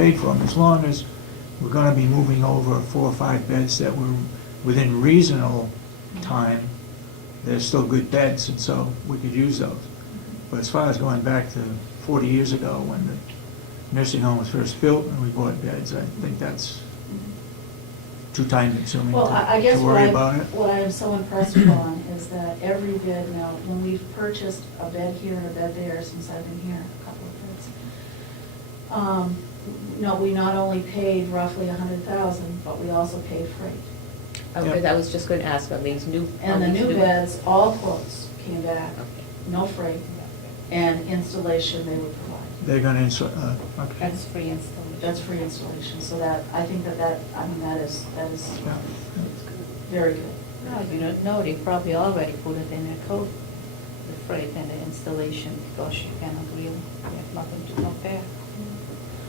paid for them. As long as we're gonna be moving over 4 or 5 beds that were within reasonable time, they're still good beds, and so we could use those. But as far as going back to 40 years ago, when the nursing home was first built and we bought beds, I think that's too time consuming Well, I guess to worry about it. what I am so impressed upon is that every bed now, when we've purchased a bed here and a bed there since I've been here, a couple of beds, no, we not only paid roughly 100,000, but we also paid freight. Okay, I was just going to ask on these new. And the on these new beds, all quotes came back, Okay. no freight, and installation they would provide. They're gonna okay. That's free installation. That's free installation, so that, I think that is Yeah. very good. No, you don't know, they probably already put it in their code, the freight and the installation, because you cannot really, you have nothing to compare.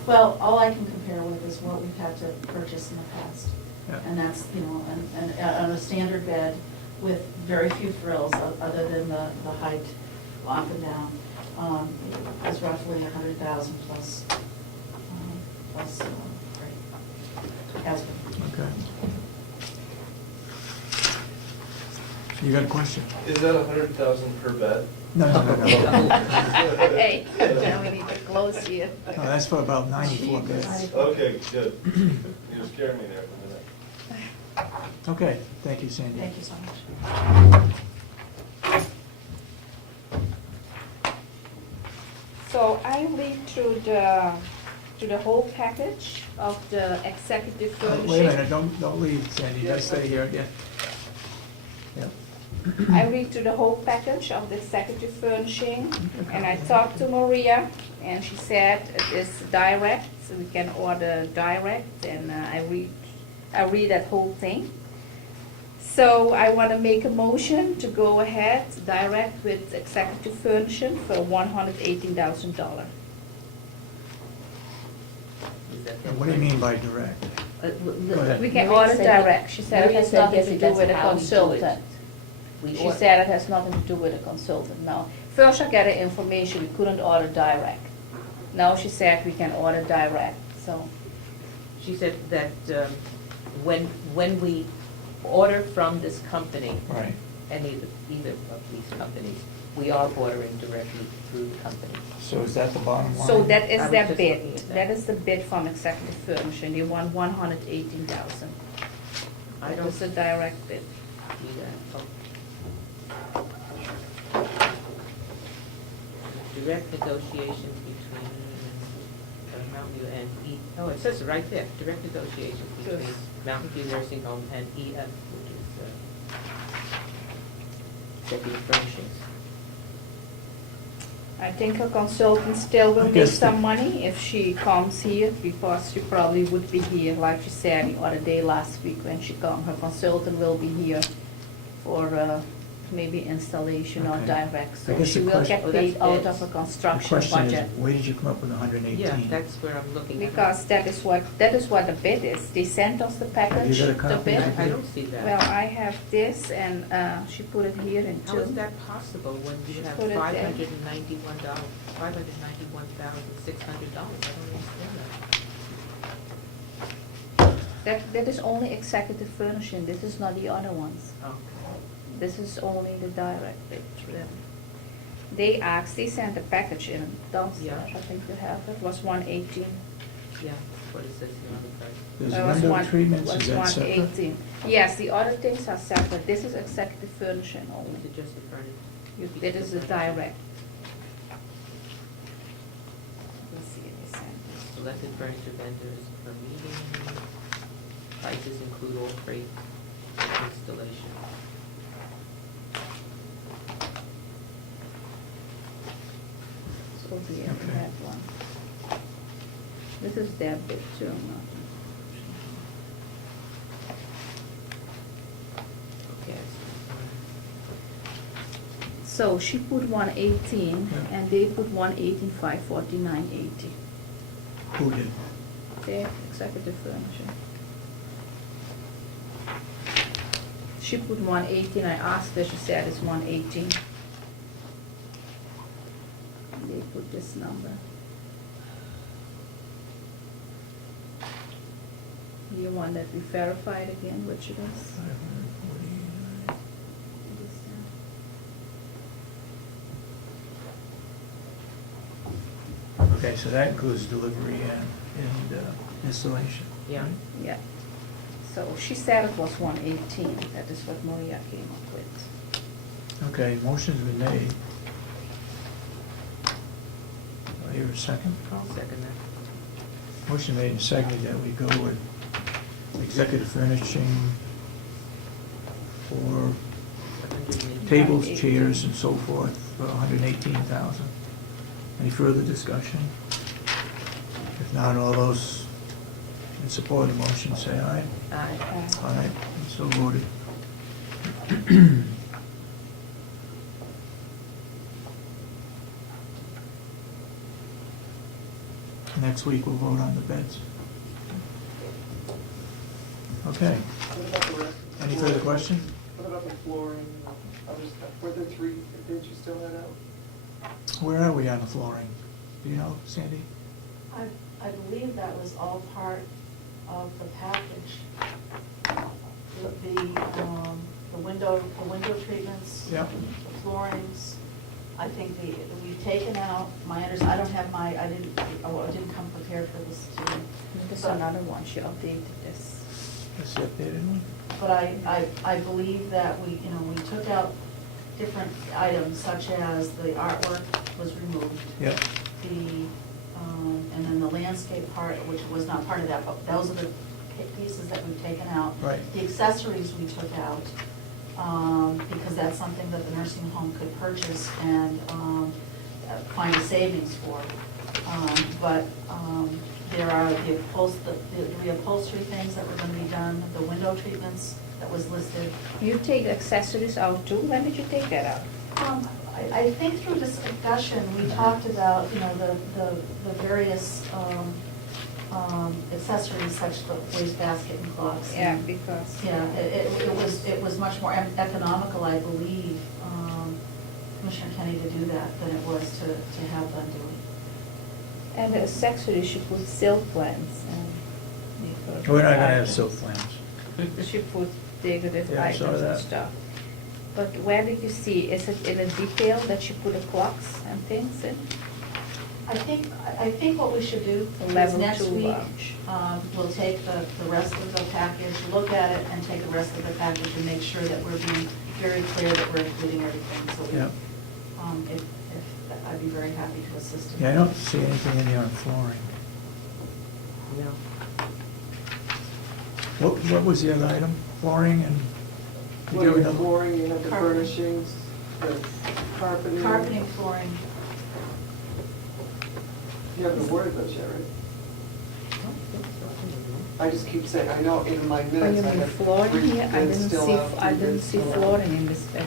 Well, all I can compare with is what we've had to purchase in the past. Yeah. And that's, you know, and on a standard bed with very few frills, other than the height up and down, is roughly 100,000 plus freight. Has been. Okay. You got a question? Is that 100,000 per bed? No. Hey, now we need to close here. No, that's for about 94 beds. Okay, good. You scared me there for a minute. Okay, thank you, Sandy. Thank you so much. So I read through the whole package of the executive furnishing. Wait a minute, don't leave, Sandy, just stay here again. Yeah. I read through the whole package of the executive furnishing, and I talked to Maria, and she said it is direct, so we can order direct, and I read that whole thing. So I want to make a motion to go ahead direct with executive furnishing for $118,000. And what do you mean by direct? Go ahead. We can Maria order said that- direct. She said it Maria has said nothing yes, to do that's with a how we do it. consultant. We She order- said it has nothing to do with a consultant, no. First I got the information, we couldn't order direct. Now she said we can order direct, so. She said that when we order from this company, Right. either of these companies, we are ordering directly through the company. So is that the bottom line? So that I is was their just bid. looking at that. That is the bid from Executive Furnishing. They want $118,000. I That don't is the direct bid. see that. Direct negotiations between Mountain View and oh, it says it right there, direct negotiations between Mountain View Nursing Home and EF, which is Executive Furnishings. I think a consultant still I will make guess some the- money if she comes here, because she probably would be here, like she said the other day last week when she come. Her consultant will be here for maybe installation or Okay. direct. I So guess she the will question- get Oh, that's paid out bids. of a The construction question budget. is, where did you come up with 118? Yeah, that's where I'm looking at. Because that is what the bid is. They sent us the package, got a the copy? bid. I don't see that. Well, I have this, and she put it here in How is two. that possible when you have Put it there. $591,600? I don't understand That is only executive furnishing. This is not the other ones. that. This is only the direct bid. They sent a package in downstairs. Yeah. I think you have it. Was 118. Yeah, what is this here on the price? There's It was window treatments, was is that separate? 118. Yes, the other things are separate. This is executive furnishing Is only. it just the furniture? It is the direct. Let's see if they sent this. Selected furniture vendors per meeting. Prices include all freight and installation. So the Okay. that one. This is their bid too. no? Okay. So she put 118, Yeah. and they put 118, 549.80. Who did? Their executive furniture. She put 118, I asked her, she said it's 118. They put this number. you want that we verified again, which it is? 549. Okay, so that includes delivery and installation. Yeah. right? Yeah. So she said it was 118, that is what Maria came up with. Okay, motion's been made. Do I hear a second? I'll second that. Motion made and seconded that we go with executive furnishing for tables, chairs, and so forth for $118,000. Any further discussion? If not, all those in support of the motion say aye. Aye. Aye, so voted. Next week, we'll vote on the beds. Okay, What about the rest? any further questions? What about the flooring, other stuff? Were there three bids you still had out? Where are we on the flooring? Do you know, Sandy? I believe that was all part of the package. The window treatments. Yep. The floorings. I think we've taken out, I don't have I didn't come prepared for this today. There's another one, she updated this. That's the updated one? But I believe that we took out different items such as the artwork was removed. Yep. And then the landscape part, which was not part of that, but those are the pieces that we've taken out. Right. The accessories we took out, because that's something that the nursing home could purchase and find a savings for. But there are the reupholstery things that were gonna be done, the window treatments that was listed. You take accessories out too, when did you take that out? I think through discussion, we talked about, the various accessories such as the wastebasket and clocks. Yeah, because. Yeah, it was much more economical, I believe, Commissioner Kenny, to do that than it was to have them do it. And the accessories, you put silk plants and. because We're not gonna have items. silk plans. She put decorative Yeah, I saw items and that. stuff. But where did you see, is it in a detail that you put the clocks and things in? I think what we should do is Level next 2 week, lounge. we'll take the rest of the package, look at it, and take the rest of the package and make sure that we're being very clear that we're including everything. So we, Yep. if I'd be very happy to assist in Yeah, I that. don't see anything in there on flooring. No. What was the other item? Flooring and? did Well, you have you have another- flooring, you have the Carpeting. furnishings, the carpeting. Carpeting, flooring. You haven't awarded those yet, right? I just keep saying, I know in my Oh, you minutes, I mean have flooring three here? I bids didn't still see, out, I three didn't bids see still out. flooring in this spec.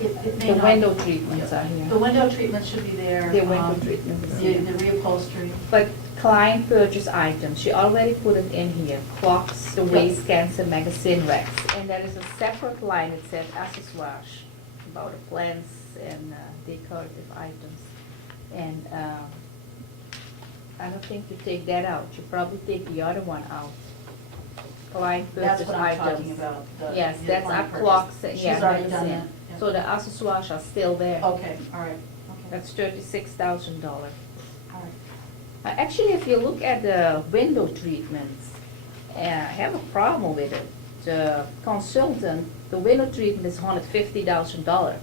It may The not- window treatments are The here. window treatments should be there. The window treatments is The here. reupholstery. But client purchase items, she already put it in here, clocks, the waist scans and magazine racks. And there is a separate line that said accessoires, about the plants and decorative items. And I don't think you take that out, you probably take the other one out. Client That's purchase what I'm items. talking about. Yes, the that's our client purchase. clocks, yeah, She's already done magazine. that. Yeah. So the accessoires are still there. Okay, all right, okay, That's $36,000. all right. Actually, if you look at the window treatments, I have a problem with it. The consultant, the window treatment is $150,000.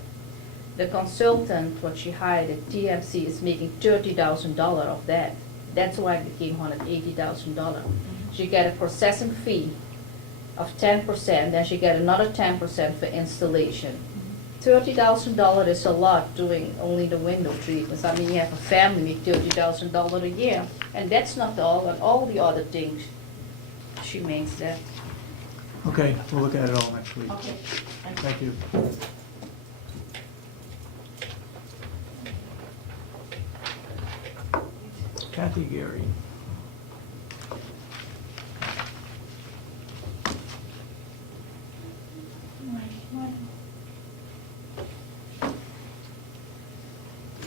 The consultant, what she hired at TMC, is making $30,000 of that. That's why it became $180,000. She get a processing fee of 10%, then she get another 10% for installation. $30,000 is a lot doing only the window treatments. I mean, you have a family, make $30,000 a year, and that's not all, and all the other things she makes that. Okay, we'll look at it all next week. Okay, thank you. Thank you. Kathy Gary.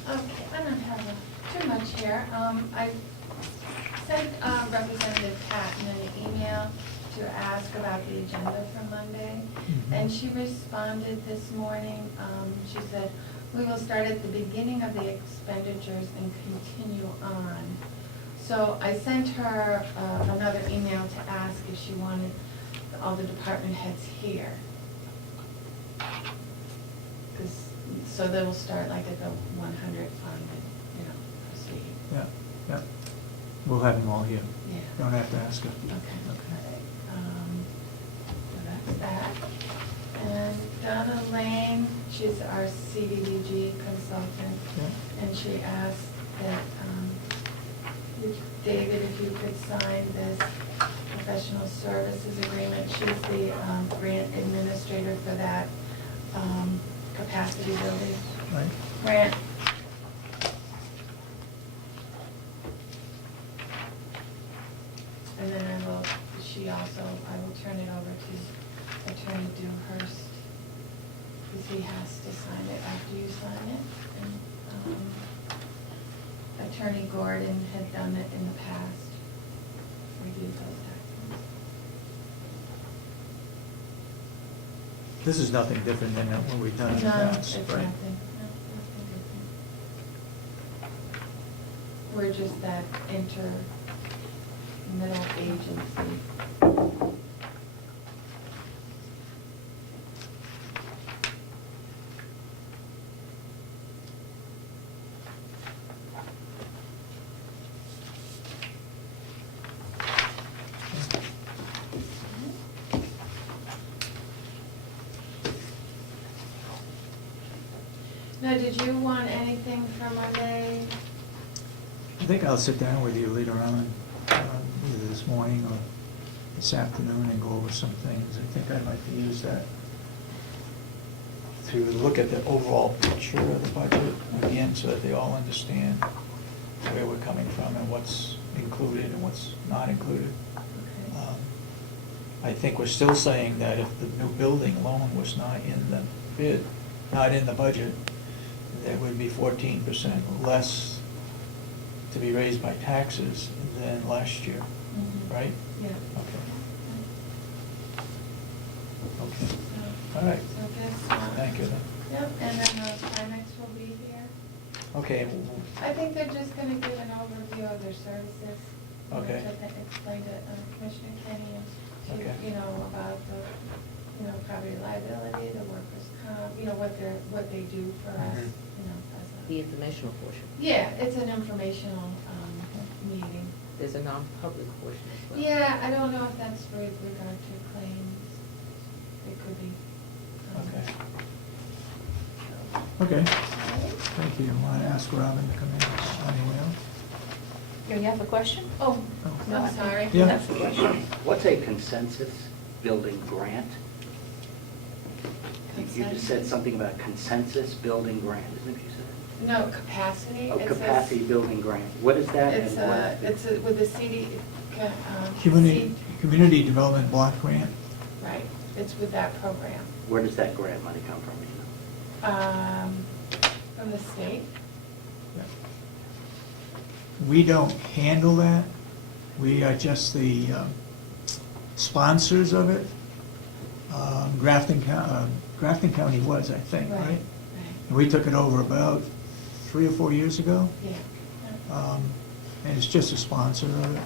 Okay, I don't have too much here. I sent Representative Patton an email to ask about the agenda for Monday. Mhm. And she responded this morning, she said, we will start at the beginning of the expenditures and continue on. So I sent her another email to ask if she wanted all the department heads here. So they will start like at the 100 fund and, proceed. Yeah, yeah. We'll have them all here. Yeah. Don't have to ask her. Okay. So that's that. And Donna Lane, she's our CDBG consultant, Yeah. and she asked that, David, if you could sign this professional services agreement. She's the grant administrator for that capacity building Right? grant. And then I will turn it over to Attorney Dewhurst, because he has to sign it after you sign it. And Attorney Gordon had done it in the past, reviewed those documents. This is nothing different than what we've done in the No, past, it's right? nothing, nothing different. We're just that middle agency. Now, did you want anything for Monday? I think I'll sit down with you later on, either this morning or this afternoon, and go over some things. I think I'd like to use that to look at the overall picture of the budget again, so that they all understand where we're coming from and what's included and what's not included. Okay. I think we're still saying that if the new building loan was not in the bid, not in the budget, there would be 14% less to be raised by taxes than last year, Mhm. right? Yeah. Okay. Okay, So- all right. So this one. Thank you then. Yep, and then Primex will be here. Okay, I think they're just gonna give an overview of their services. Okay. To explain to Commissioner Kenny and Okay. to, about the, property liability, the workers' comp, what they do for us, Mhm. as The a. informational portion. Yeah, it's an informational, meeting. There's a non-public portion as well. Yeah, I don't know if that's with regard to claims. It could be. okay, so. okay, Alright. thank you. Want to ask Robin to come in? Anyone else? You have a question? Oh, Oh. I'm sorry. Yeah. That's the question. What's a consensus building grant? You just said something about consensus building grant, isn't it what you said? No, capacity. Oh, It says- capacity building grant. What is that? It's and what- with the CD. Community Development Block Grant? Right, it's with that program. Where does that grant money come from, From the state. We don't handle that. We are just the sponsors of it. Grafton County was, I think, right? And we took it over about 3 or 4 years ago. Yeah. And it's just a sponsor of it.